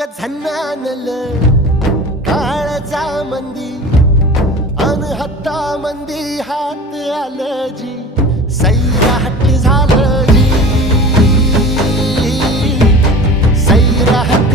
ग झन्नानल काळजा मंदी अन हत्ता मंदी हात आलं जी सैराट झालं जी सैराट